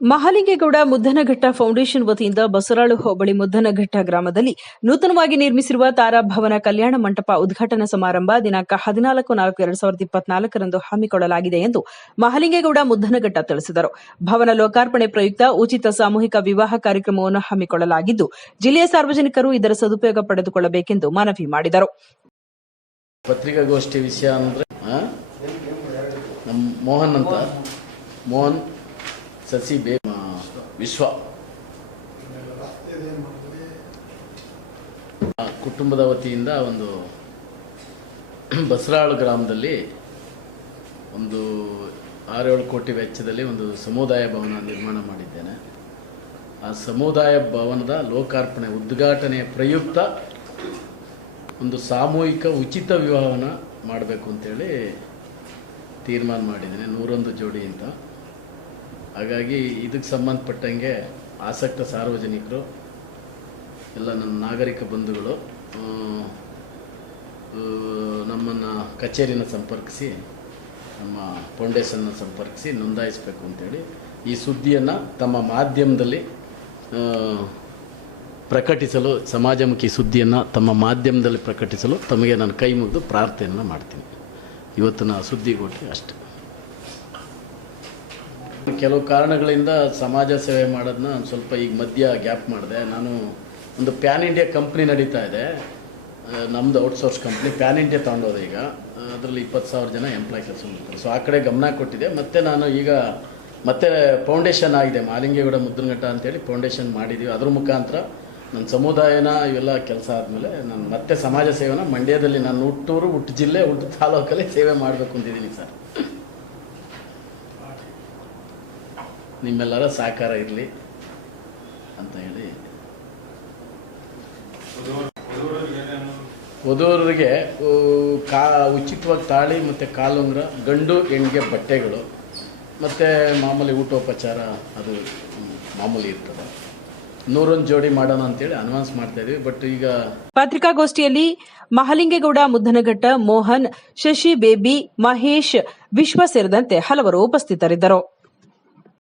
ಮಹಾಲಿಂಗೇಗೌಡ ಮುದ್ದನಘಟ್ಟ foundation ವತಿಯಿಂದ ಬಸರಾಳು ಹೋಬಳಿ ಮುದ್ದನಘಟ್ಟ ಗ್ರಾಮದಲ್ಲಿ ನೂತನವಾಗಿ ನಿರ್ಮಿಸಿರುವ ತಾರಾಭವನ ಕಲ್ಯಾಣ ಮಂಟಪ ಉದ್ಘಾಟನಾ ಸಮಾರಂಭ ದಿನಾಂಕ ಹದಿನಾಲ್ಕು ನಾಲ್ಕು ಎರಡ್ ಸಾವಿರದ ಇಪ್ಪತ್ನಾಲ್ಕರಂದು ಹಮ್ಮಿಕೊಳ್ಳಲಾಗಿದೆ ಎಂದು ಮಹಾಲಿಂಗೇಗೌಡ ಮುದ್ದನಘಟ್ಟ ತಿಳಿಸಿದರು. ಭವನ ಲೋಕಾರ್ಪಣೆ ಪ್ರಯುಕ್ತ ಉಚಿತ ಸಾಮೂಹಿಕ ವಿವಾಹ ಕಾರ್ಯಕ್ರಮವನ್ನು ಹಮ್ಮಿಕೊಳ್ಳಲಾಗಿದ್ದು, ಜಿಲ್ಲೆಯ ಸಾರ್ವಜನಿಕರು ಇದರ ಸದುಪಯೋಗ ಪಡೆದುಕೊಳ್ಳಬೇಕೆಂದು ಮನವಿ ಮಾಡಿದರು. ಪತ್ರಿಕಾಗೋಷ್ಠಿ ವಿಷಯ ಮೋಹನ್ ಅಂತ. ಮೋಹನ್ ಸಸಿ ಬೇ ವಿಶ್ವ. ಕುಟುಂಬದ ವತಿಯಿಂದ ಒಂದು ಬಸರಾಳು ಗ್ರಾಮದಲ್ಲಿ ಒಂದು ಆರೇಳು ಕೋಟಿ ವೆಚ್ಚದಲ್ಲಿ ಒಂದು ಸಮುದಾಯ ಭವನ ನಿರ್ಮಾಣ ಮಾಡಿದ್ದೇನೆ. ಆ ಸಮುದಾಯ ಭವನದ ಲೋಕಾರ್ಪಣೆ, ಉದ್ಘಾಟನೆಯ ಪ್ರಯುಕ್ತ ಒಂದು ಸಾಮೂಹಿಕ ಉಚಿತ ವಿವಾಹವನ್ನು ಮಾಡಬೇಕು ಅಂತೇಳಿ ತೀರ್ಮಾನ ಮಾಡಿದ್ದೇನೆ, ನೂರೊಂದು ಜೋಡಿ ಅಂತ. ಹಾಗಾಗಿ ಇದಕ್ಕೆ ಸಂಬಂಧಪಟ್ಟಂಗೆ ಆಸಕ್ತ ಸಾರ್ವಜನಿಕರು, ಎಲ್ಲ ನನ್ನ ನಾಗರಿಕ ಬಂಧುಗಳು ನಮ್ಮನ್ನು ಕಚೇರಿನ ಸಂಪರ್ಕಿಸಿ, ನಮ್ಮ ಫೌಂಡೇಶನ್ನ ಸಂಪರ್ಕಿಸಿ ನೋಂದಾಯಿಸಬೇಕು ಅಂತೇಳಿ ಈ ಸುದ್ದಿಯನ್ನು ತಮ್ಮ ಮಾಧ್ಯಮದಲ್ಲಿ ಪ್ರಕಟಿಸಲು, ಸಮಾಜಮುಖಿ ಸುದ್ದಿಯನ್ನು ತಮ್ಮ ಮಾಧ್ಯಮದಲ್ಲಿ ಪ್ರಕಟಿಸಲು ತಮಗೆ ನಾನು ಕೈ ಮುಗಿದು ಪ್ರಾರ್ಥನೆಯನ್ನು ಮಾಡ್ತೀನಿ. ಇವತ್ತಿನ ಸುದ್ದಿಗೋಷ್ಠಿ ಅಷ್ಟೆ. ಕೆಲವು ಕಾರಣಗಳಿಂದ ಸಮಾಜ ಸೇವೆ ಮಾಡೋದನ್ನ ಸ್ವಲ್ಪ ಈಗ ಮಧ್ಯ ಗ್ಯಾಪ್ ಮಾಡಿದೆ. ನಾನು ಒಂದು ಪ್ಯಾನ್ ಇಂಡಿಯಾ ಕಂಪ್ನಿ ನಡೀತಾ ಇದೆ. ನಮ್ಮದು ಔಟ್ಸೋರ್ಸ್ ಕಂಪ್ನಿ ಪ್ಯಾನ್ ಇಂಡಿಯಾ ತೊಗೊಂಡೋದು ಈಗ. ಅದರಲ್ಲಿ ಇಪ್ಪತ್ತು ಸಾವಿರ ಜನ ಎಂಪ್ಲಾಯ್ ಕೆಲಸ ಮಾಡ್ತಾರೆ. ಸೊ ಆ ಕಡೆ ಗಮನ ಕೊಟ್ಟಿದೆ. ಮತ್ತು ನಾನು ಈಗ ಮತ್ತೆ ಫೌಂಡೇಶನ್ ಆಗಿದೆ. ಮಾಲಿಂಗೇಗೌಡ ಮುದ್ರಘಟ್ಟ ಅಂತೇಳಿ ಫೌಂಡೇಶನ್ ಮಾಡಿದ್ದೀವಿ ಅದ್ರ ಮುಖಾಂತರ ನನ್ನ ಸಮುದಾಯನ ಇವೆಲ್ಲ ಕೆಲಸ ಆದಮೇಲೆ ನಾನು ಮತ್ತೆ ಸಮಾಜ ಸೇವೆನ ಮಂಡ್ಯದಲ್ಲಿ ನಾನು ಹುಟ್ಟೂರು, ಹುಟ್ಟು ಜಿಲ್ಲೆ, ಹುಟ್ಟು ತಾಲೂಕಲ್ಲಿ ಸೇವೆ ಮಾಡಬೇಕು ಅಂತಿದ್ದೀನಿ ಸರ್. ನಿಮ್ಮೆಲ್ಲರ ಸಹಕಾರ ಇರಲಿ ಅಂತ ಹೇಳಿ. ವಧುವರರಿಗೆ ಊ, ಕಾ ಉಚಿತವಾಗಿ ತಾಳಿ ಮತ್ತು ಕಾಲುಂಗ್ರ ಗಂಡು ಹೆಣ್ಣಿಗೆ ಬಟ್ಟೆಗಳು ಮತ್ತು ಮಾಮೂಲಿ ಊಟೋಪಚಾರ ಅದು ಮಾಮೂಲಿ ಇರ್ತದೆ. ನೂರೊಂದು ಜೋಡಿ ಮಾಡೋಣ ಅಂತೇಳಿ ಅನೌನ್ಸ್ ಮಾಡ್ತಾ ಇದೀವಿ ಬಟ್ ಈಗ ಪತ್ರಿಕಾಗೋಷ್ಠಿಯಲ್ಲಿ ಮಹಲಿಂಗೇಗೌಡ ಮುದ್ದನಘಟ್ಟ ಮೋಹನ್ ಶಶಿ ಬೇಬಿ ಮಹೇಶ್ ವಿಶ್ವ ಸೇರಿದಂತೆ ಹಲವರು ಉಪಸ್ಥಿತರಿದ್ದರು.